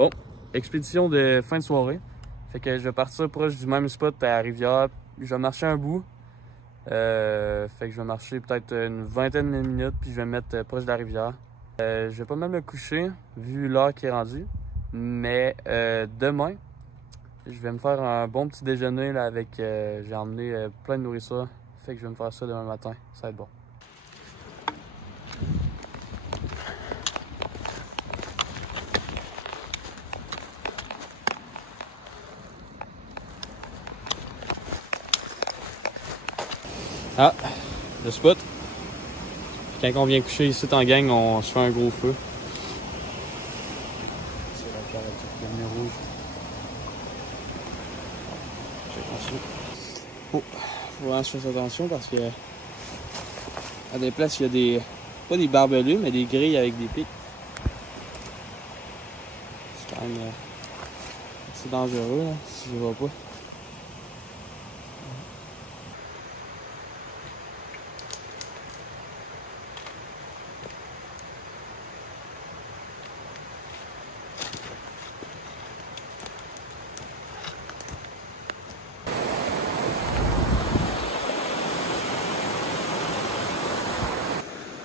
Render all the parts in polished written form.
Bon, expédition de fin de soirée. Fait que je vais partir proche du même spot à la rivière. Je vais marcher un bout. Fait que je vais marcher peut-être une vingtaine de minutes, puis je vais me mettre proche de la rivière. Je vais pas mal me coucher, vu l'heure qui est rendue. Mais demain, je vais me faire un bon petit déjeuner là, avec... j'ai emmené plein de nourriture. Fait que je vais me faire ça demain matin. Ça va être bon. Ah, le spot. Quand on vient coucher ici en gang, on se fait un gros feu. C'est la carrette qui est rouge. Oh, faut vraiment que je fasse attention parce que à des places, il y a des... pas des barbelés, mais des grilles avec des pics. C'est quand même assez dangereux là, si je vois pas.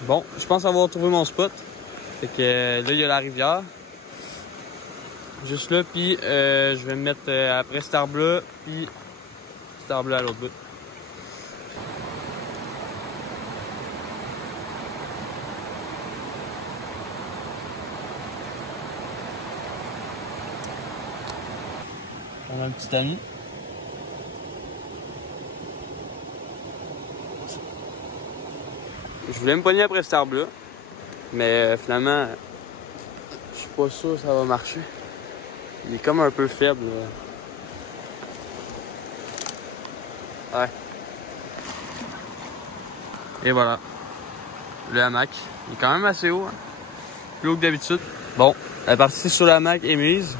Bon, je pense avoir trouvé mon spot. Fait que là, il y a la rivière. Juste là, puis je vais me mettre après cet arbre-là, puis cet arbre-là à l'autre bout. On a un petit ami. Je voulais me pogner après cet arbre-là, mais finalement, je suis pas sûr que ça va marcher. Il est comme un peu faible. Là. Ouais. Et voilà. Le hamac. Il est quand même assez haut. Hein? Plus haut que d'habitude. Bon, la partie sur le hamac est mise.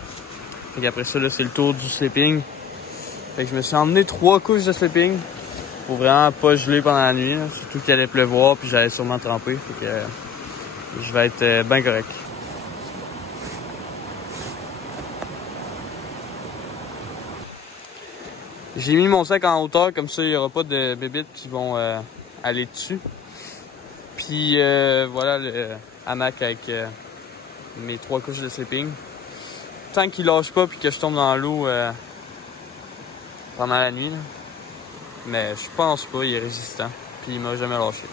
Et après ça, là, c'est le tour du sleeping. Fait que je me suis emmené 3 couches de sleeping. Pour vraiment pas geler pendant la nuit. Là. Surtout qu'il allait pleuvoir, puis j'allais sûrement tremper. Fait que je vais être bien correct. J'ai mis mon sac en hauteur, comme ça il n'y aura pas de bébites qui vont aller dessus. Puis voilà le hamac avec mes 3 couches de sleeping. Tant qu'il lâche pas puis que je tombe dans l'eau pendant la nuit. Là. Mais je pense pas, il est résistant. Puis il m'a jamais lâché.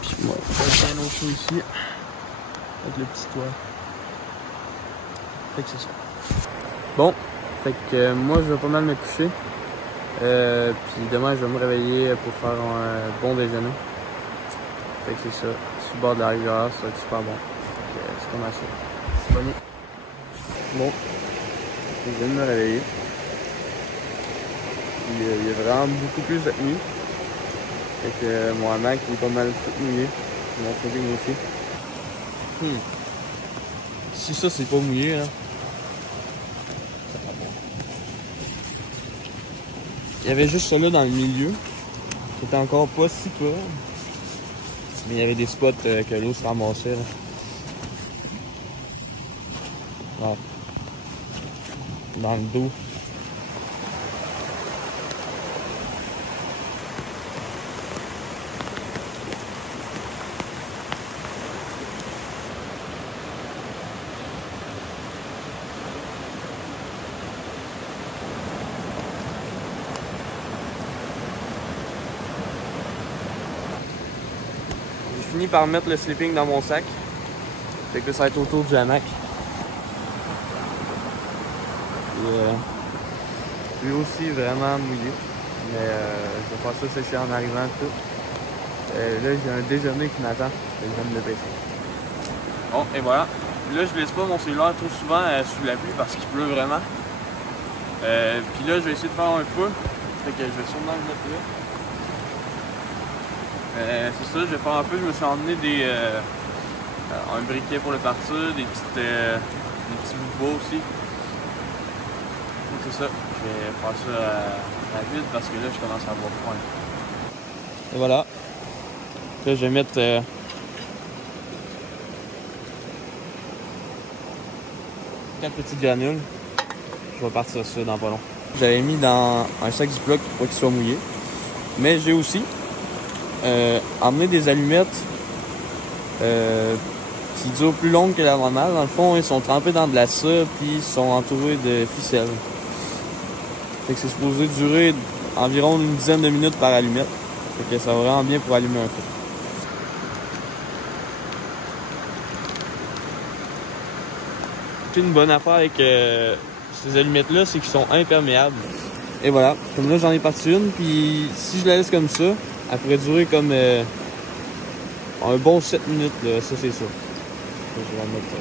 Puis moi, j'ai un autre chaud ici. Avec le petit toit. Fait que c'est ça. Bon. Fait que moi je vais pas mal me coucher. Puis demain je vais me réveiller pour faire un bon déjeuner. Fait que c'est ça. Sur le bord de la rivière, ça va être super bon. C'est comme ça. C'est bonne. Bon. Je viens de me réveiller. Il y a vraiment beaucoup plus cette nuit. Fait que mon hamac il est pas mal tout mouillé. Mon sleeping aussi. Si ça c'est pas mouillé là. Il y avait juste ça là dans le milieu. C'était encore pas si peur. Mais il y avait des spots que l'eau se ramassait. Là. Ah. Dans le dos. J'ai fini par mettre le sleeping dans mon sac. Fait que là, ça va être autour du hamac. Lui aussi vraiment mouillé. Mais je vais faire ça sécher en arrivant tout. Là, j'ai un déjeuner qui m'attend. Je vais me dépêcher. Bon, et voilà. Là, je laisse pas mon cellulaire trop souvent sous la pluie parce qu'il pleut vraiment. Puis là, je vais essayer de faire un feu. Fait que je vais sûrement le mettre là. C'est ça, je vais faire un peu. Je me suis emmené un briquet pour le partir, des petits bouts de bois aussi. C'est ça, je vais faire ça rapide parce que là je commence à avoir froid. Et voilà. Là je vais mettre 4 petites granules. Je vais partir ça dans pas long. J'avais mis dans un sac Ziploc pour pas qu'il soit mouillé. Mais j'ai aussi emmené des allumettes qui durent plus longues que la normale. Dans le fond, ils sont trempés dans de la cire puis ils sont entourés de ficelle. Fait que c'est supposé durer environ une dizaine de minutes par allumette. Fait que ça va vraiment bien pour allumer un feu. Une bonne affaire avec ces allumettes-là, c'est qu'ils sont imperméables. Et voilà, comme là j'en ai parti une, puis si je la laisse comme ça, elle pourrait durer comme un bon 7 minutes, là, ça c'est sûr. Je vais la mettre ça.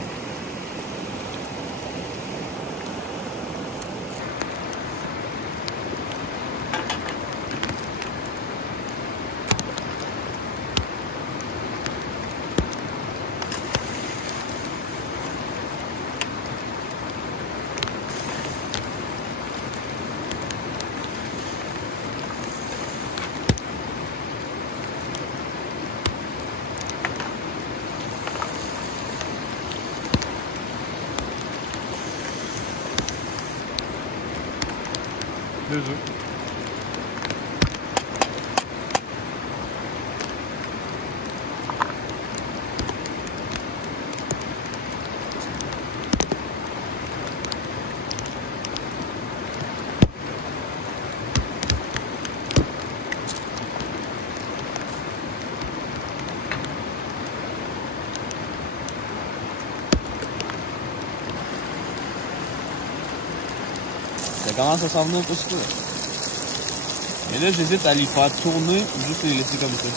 Deux œufs. Ça commence à s'en venir un peu peu. Et là, j'hésite à les faire tourner ou juste les laisser comme ça.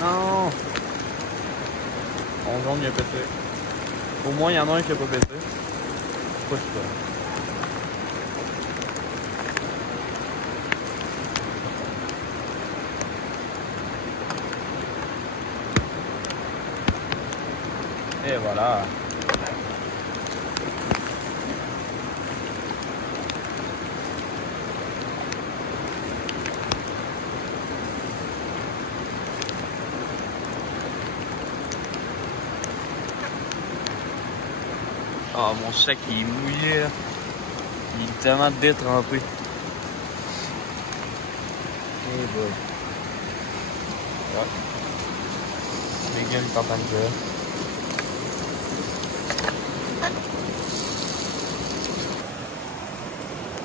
Non! Mon jaune, il a pété. Au moins, il y en a un qui a pas pété. Pas super. Et voilà. Ah, mon sac il est mouillé. Il est tellement détrempé. Et boy. Ouais. Les gars, ils sont en train de faire.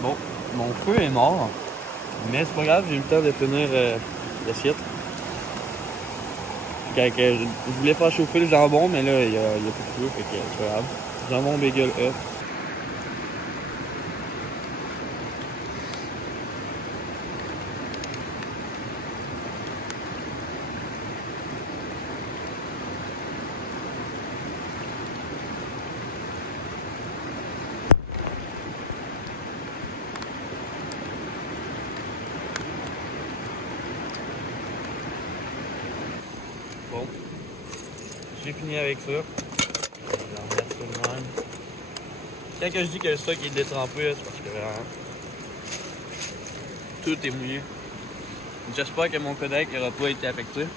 Bon, mon feu est mort, mais c'est pas grave, j'ai eu le temps de finir l'assiette. Je voulais faire chauffer le jambon, mais là, il y a plus de feu, fait que c'est pas grave. Jambon, bagel, œuf. Bon, j'ai fini avec ça. Je vais en mettre ça de même. Quand je dis que le stock est détrempé, c'est parce que vraiment tout est mouillé. J'espère que mon Kodak n'aura pas été affecté.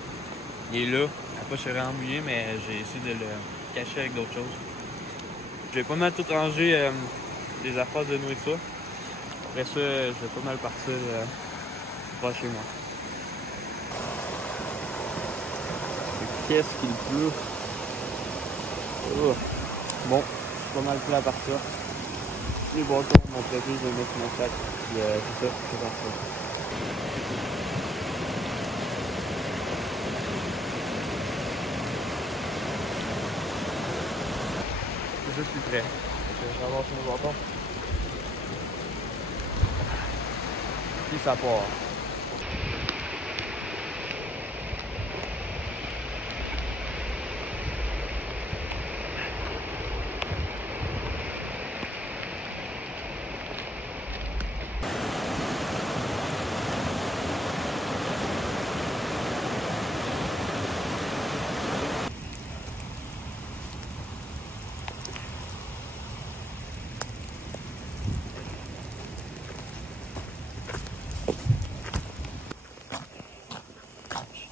Il est là, il n'a pas vraiment mouillé, mais j'ai essayé de le cacher avec d'autres choses. Je vais pas mal tout ranger des affaires de nourriture. Après ça, je vais pas mal partir vers chez moi. Qu'est-ce qu'il pleut? Oh. Bon, c'est pas mal plat à partir. Les bâtons m'ont prévu de mettre mon sac. Puis c'est ça, c'est parti. Je suis prêt. Je vais ramasser mes bâtons. Puis ça part.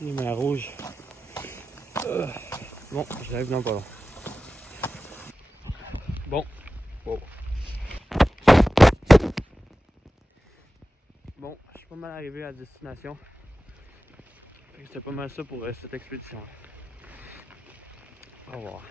Les mains rouges. Bon, j'arrive dans pas long. Bon. Wow. Bon, je suis pas mal arrivé à la destination. C'était pas mal ça pour cette expédition. Au revoir.